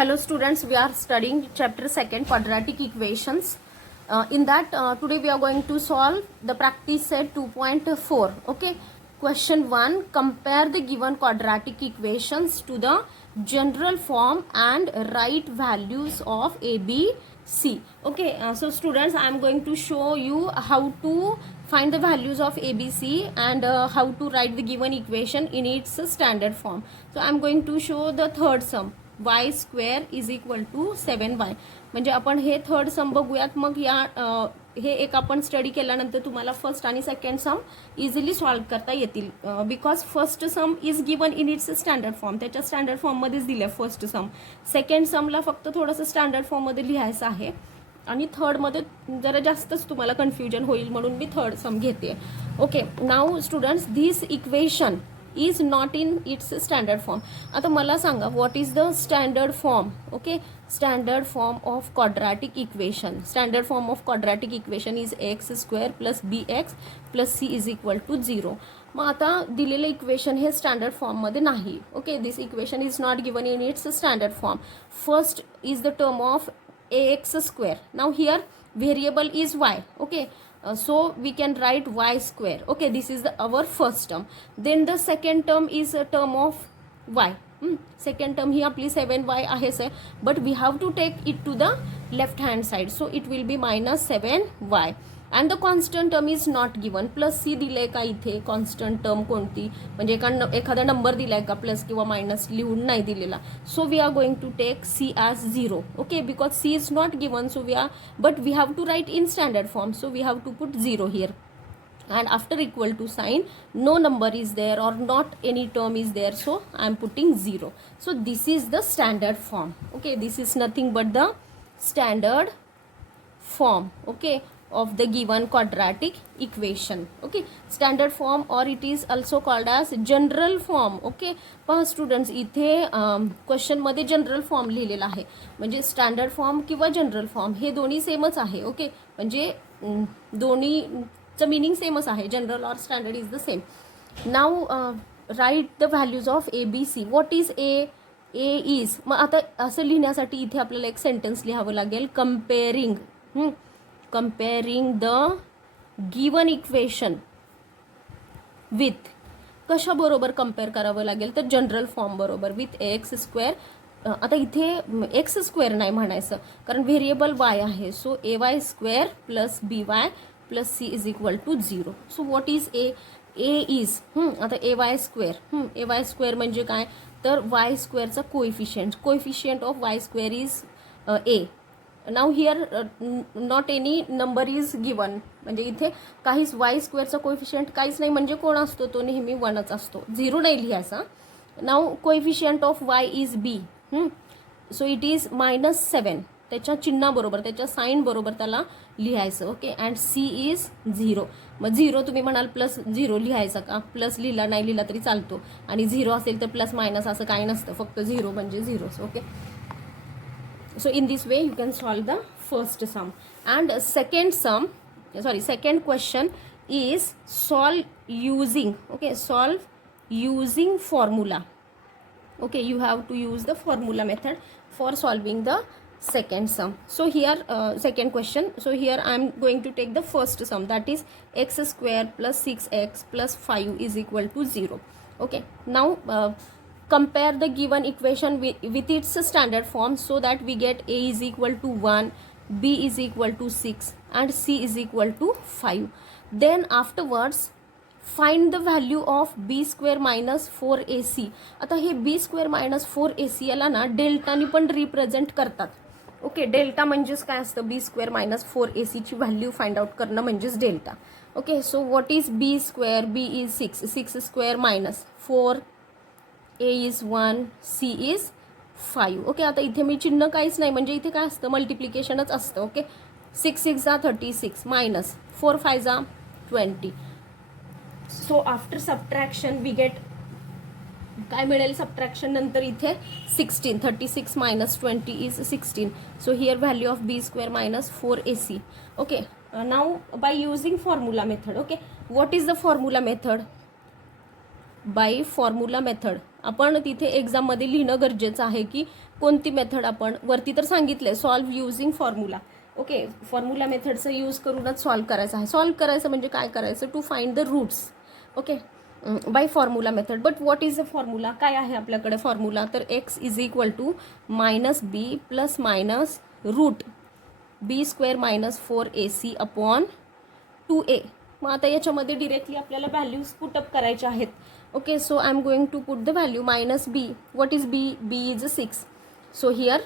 Hello students, we are studying chapter 2 quadratic equations. In that today we are going to solve the practice set 2.4. Okay, question 1, compare the given quadratic equations to the general form and write values of a, b, c. Okay, so students, I am going to show you how to find the values of a, b, c and how to write the given equation in its standard form. So I am going to show the third sum, y square is equal to 7y. म्हणजे आपण हे third सम बघूयात. मग या हे एक आपण study केल्यानंतर तुम्हाला फर्स्ट आणि सेकंड सम इझिली सॉल्व्ह करता येतील. Because first some is given in its standard form, त्याच्या स्टँडर्ड फॉर्ममध्येच दिलं आहे फर्स्ट सम. सेकंड समला फक्त थोडंसं स्टँडर्ड फॉर्ममध्ये लिहायचं आहे आणि थर्डमध्ये जरा जास्तच तुम्हाला कन्फ्युजन होईल म्हणून मी थर्ड सम घेते. Okay, now students, this equation is not in its standard form. आता मला सांगा, what is the standard form? Okay, standard form of quadratic equation. Standard form of quadratic equation is x square plus bx plus c is equal to 0. मग आता दिलेलं equation हे standard फॉर्ममध्ये नाही. Okay, this equation is not given in its standard form. First is the term of ax square. Now here variable is y. Okay, so we can write y square. Okay, this is our first term. Then the second term is a term of y. Second term ही आपली 7y आहेच आहे, but we have to take it to the left hand side, so it will be minus 7y. and the constant term is not given. Plus C दिले का इथे constant term कोणती, म्हणजे एखादा number दिलाय का प्लस किंवा मायनस लिहून नाही दिलेला. So we are going to take C as 0. Okay, because C is not given, so we are, but we have to write in standard form, so we have to put 0 here. And after equal to sign, no number is there or not any term is there, so I am putting 0. So this is the standard form. Okay, this is nothing but the standard form, okay, of the given quadratic equation. Okay, standard form or it is also called as general form. Okay, पहा students, इथे question मध्ये general form लिहिलेला आहे, म्हणजे standard form किंवा general form हे दोन्ही सेमच आहे. ओके, म्हणजे दोन्हीचं मीनिंग सेमच आहे. जनरल और standard is the same. Now write the values of A B C. What is A? A is, मग आता असं लिहिण्यासाठी इथे आपल्याला एक सेंटेन्स लिहावं लागेल. comparing the given equation with, कशा बरोबर कम्पेअर करावं लागेल तर जनरल फॉर्म बरोबर, विथ एक्स स्क्वेअर. आता इथे एक्स स्क्वेअर नाही म्हणायचं कारण व्हेरिएबल वाय आहे. So a y square plus b y plus c is equal to 0. So what is A? A is, आता a y square, a y square म्हणजे काय तर वाय स्क्वेअरचा coefficient of y square is a. Now here not any number is given, म्हणजे इथे काहीच Y स्क्वेअरचा coefficient काहीच नाही, म्हणजे कोण असतो तो नेहमी 1च असतो, 0 नाही लिहायचा. Now coefficient of y is b. So it is -7, त्याच्या चिन्हाबरोबर त्याच्या साईन बरोबर त्याला लिहायचं. Okay, and c is 0. मग 0 तुम्ही म्हणाल प्लस 0 लिहायचा का? प्लस लिहिला नाही लिहिला तरी चालतो, आणि 0 असेल तर प्लस मायनस असं काही नसतं, फक्त 0 म्हणजे 0. Okay, so in this way you can solve the first sum. And second question is solve using formula. Okay, you have to use the formula method for solving the second sum. So here second question, so here I am going to take the first sum, that is x square plus 6x plus 5 is equal to 0. Okay, now compare the given equation with its standard form, so that we get a is equal to 1, b is equal to 6 and c is equal to 5. Then afterwards find the value of b square minus 4ac. आता हे b square minus 4ac याला ना डेल्टानी पण represent करतात. Okay, delta म्हणजेच काय असतं? b square minus 4ac ची व्हॅल्यू फाइंड आउट करणं म्हणजेच delta. Okay, so what is b square? b is 6 square minus 4, a is 1, c is 5. Okay, आता इथे मी चिन्ह काहीच नाही, म्हणजे इथे काय असतं? मल्टिप्लिकेशनच असतं. ओके, 6 6 जा 36 मायनस 4 5 जा 20. So after subtraction we get, काय मिळेल सबट्रॅक्शन नंतर? इथे 16. 36 minus 20 is 16. So here value of B square minus 4ac. Okay, now by using formula method. Okay, what is the formula method? By formula method. आपण तिथे एक्झाममध्ये लिहिणं गरजेचं आहे की कोणती मेथड आपण वरती तर सांगितलंय solve using formula. Okay, formula मेथडचं यूज करूनच सॉल्व्ह करायचं आहे. सॉल्व्ह करायचं म्हणजे काय करायचं, to find the roots. Okay, by formula method. But what is the formula, काय आहे आपल्याकडे फॉर्म्युला, तर x is equal to minus b plus minus root b square minus 4ac upon 2a. मग आता याच्यामध्ये डिरेक्टली आपल्याला व्हॅल्यूज पुटअप करायच्या आहेत. Okay, so I am going to put the value minus B. What is B, B is 6, so here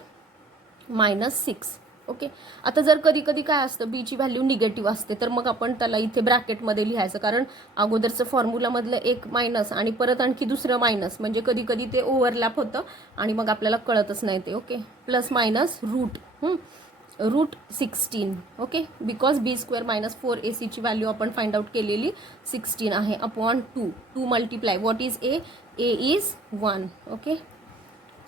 -6. Okay, आता जर कधी कधी काय असतं बीची व्हॅल्यू निगेटिव्ह असते तर मग आपण त्याला इथे ब्रॅकेटमध्ये लिहायचं, कारण अगोदरचं फॉर्म्युलामधलं एक मायनस आणि परत आणखी दुसरं मायनस म्हणजे कधी कधी ते ओव्हरलॅप होतं आणि मग आपल्याला कळतच नाही ते. Okay, plus minus root 16. Okay, because B square minus 4ac ची व्हॅल्यू आपण फाइंड आउट केलेली 16 आहे upon 2 multiply. What is A, A is 1. Okay,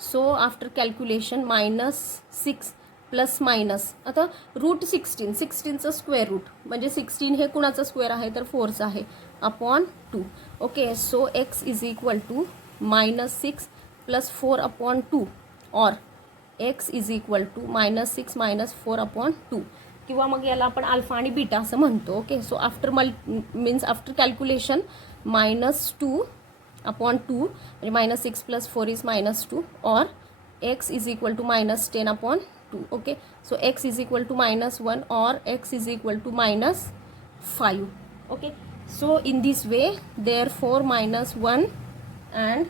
so after calculation -6 plus minus, आता रूट 16चं स्क्वेअर रूट म्हणजे 16 हे कुणाचं स्क्वेअर आहे तर 4चं आहे upon 2. Okay, so X is equal to -6 plus 4 upon 2 और X is equal to -6 minus 4 upon 2, किंवा मग याला आपण अल्फा आणि बीटा असं म्हणतो. Okay, so after after calculation -2 upon 2 म्हणजे -6 प्लस 4 इज -2 और x is equal to -10 upon 2. okay, so x is equal to -1 or x is equal to -5. okay, so in this way therefore -1 and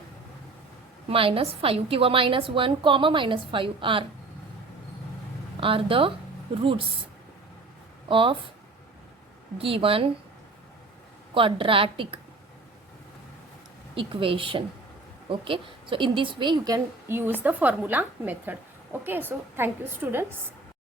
-5 किंवा -1 comma -5 are the roots of given quadratic equation. Okay, so in this way you can use the formula method. Okay, so thank you students.